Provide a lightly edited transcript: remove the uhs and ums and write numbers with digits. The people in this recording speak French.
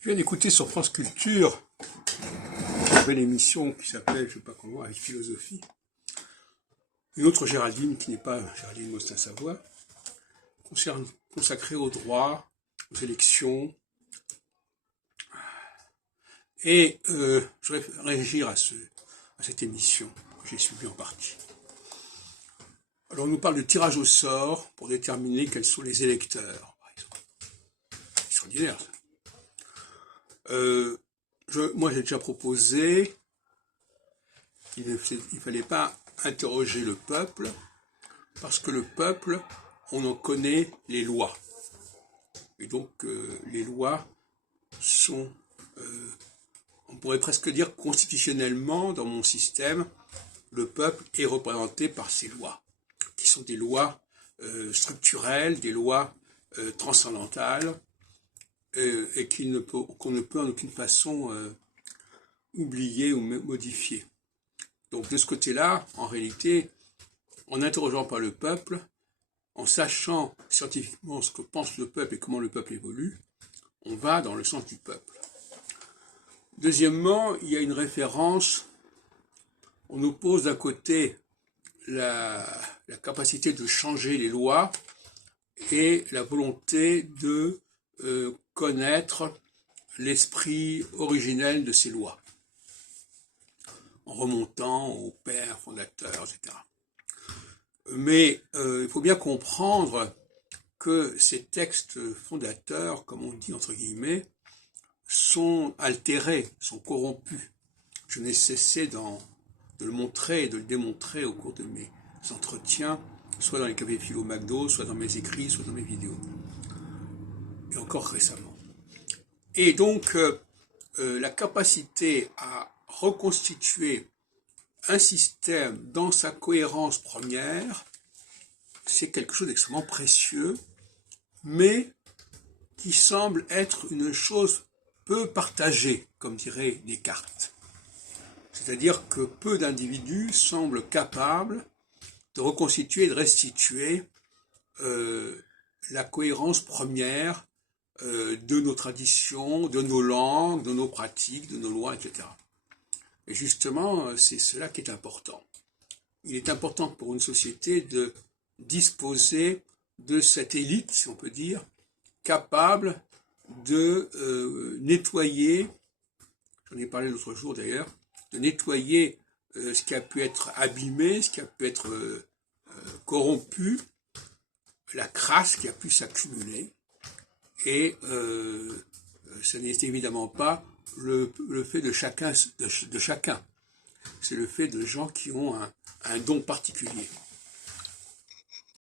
Je viens d'écouter sur France Culture une nouvelle émission qui s'appelle, je ne sais pas comment, avec philosophie. Une autre Géraldine, qui n'est pas Géraldine Mostin-Savoie, consacrée au droit, aux élections. Et je vais réagir à cette émission que j'ai suivie en partie. Alors on nous parle de tirage au sort pour déterminer quels sont les électeurs. C'est extraordinaire ça. Moi j'ai déjà proposé qu'il ne fallait pas interroger le peuple, parce que le peuple, on en connaît les lois. Et donc les lois sont, on pourrait presque dire constitutionnellement, dans mon système, le peuple est représenté par ces lois, qui sont des lois structurelles, des lois transcendantales, et qu'on ne peut en aucune façon oublier ou modifier. Donc de ce côté-là, en réalité, en n'interrogeant pas le peuple, en sachant scientifiquement ce que pense le peuple et comment le peuple évolue, on va dans le sens du peuple. Deuxièmement, il y a une référence, on oppose d'un côté la capacité de changer les lois et la volonté de connaître l'esprit originel de ces lois, en remontant aux pères fondateurs, etc. Mais il faut bien comprendre que ces textes fondateurs, comme on dit entre guillemets, sont altérés, sont corrompus. Je n'ai cessé de le montrer et de le démontrer au cours de mes entretiens, soit dans les cafés philo McDo, soit dans mes écrits, soit dans mes vidéos. Et encore récemment. Et donc, la capacité à reconstituer un système dans sa cohérence première, c'est quelque chose d'extrêmement précieux, mais qui semble être une chose peu partagée, comme dirait Descartes. C'est-à-dire que peu d'individus semblent capables de reconstituer et de restituer la cohérence première de nos traditions, de nos langues, de nos pratiques, de nos lois, etc. Et justement, c'est cela qui est important. Il est important pour une société de disposer de cette élite, si on peut dire, capable de nettoyer, j'en ai parlé l'autre jour d'ailleurs, de nettoyer ce qui a pu être abîmé, ce qui a pu être corrompu, la crasse qui a pu s'accumuler. Et ce n'est évidemment pas le fait de chacun. C'est le fait de gens qui ont un don particulier.